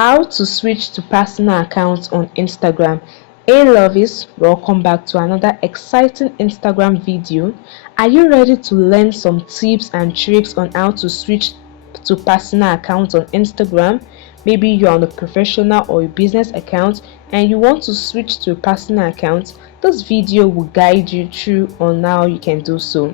How to switch to personal accounts on Instagram. Hey lovies, welcome back to another exciting Instagram video. Are you ready to learn some tips and tricks on how to switch to personal accounts on Instagram? Maybe you're on a professional or a business account and you want to switch to a personal account. This video will guide you through on how you can do so.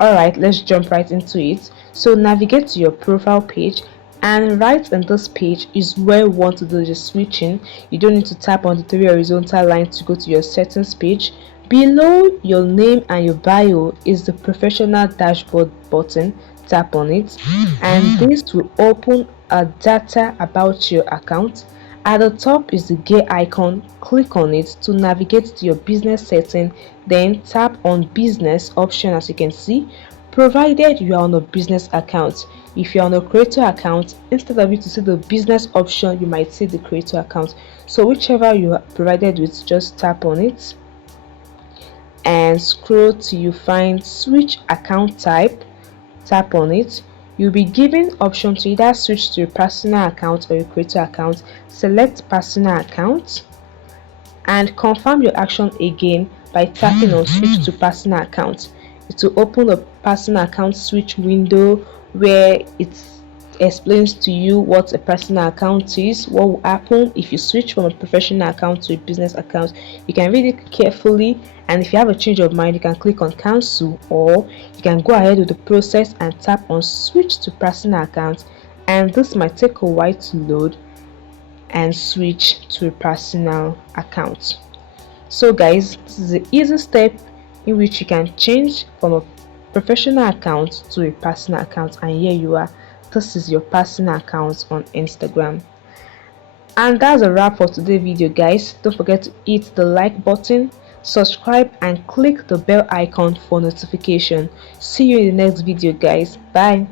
Alright, let's jump right into it. So navigate to your profile page, and right in this page is where we want to do the switching. You don't need to tap on the three horizontal lines to go to your settings page. Below your name and your bio is the professional dashboard button. Tap on it and this will open a data about your account. At the top is the gear icon. Click on it to navigate to your business setting, then tap on business option. As you can see, provided you are on a business account. If you're on a creator account, instead of you to see the business option, you might see the creator account. So whichever you are provided with, just tap on it and scroll till you find switch account type. Tap on it. You'll be given option to either switch to a personal account or a creator account. Select personal account and confirm your action again by tapping on switch to personal account. It will open a personal account switch window where it explains to you what a personal account is, what will happen if you switch from a professional account to a business account. You can read it carefully, and if you have a change of mind, you can click on cancel, or you can go ahead with the process and tap on switch to personal account, and this might take a while to load and switch to a personal account. So guys, this is the easy step in which you can change from a professional account to a personal account, and here you are. This is your personal account on Instagram. And that's a wrap for today's video, guys. Don't forget to hit the like button, subscribe, and click the bell icon for notification. See you in the next video, guys. Bye.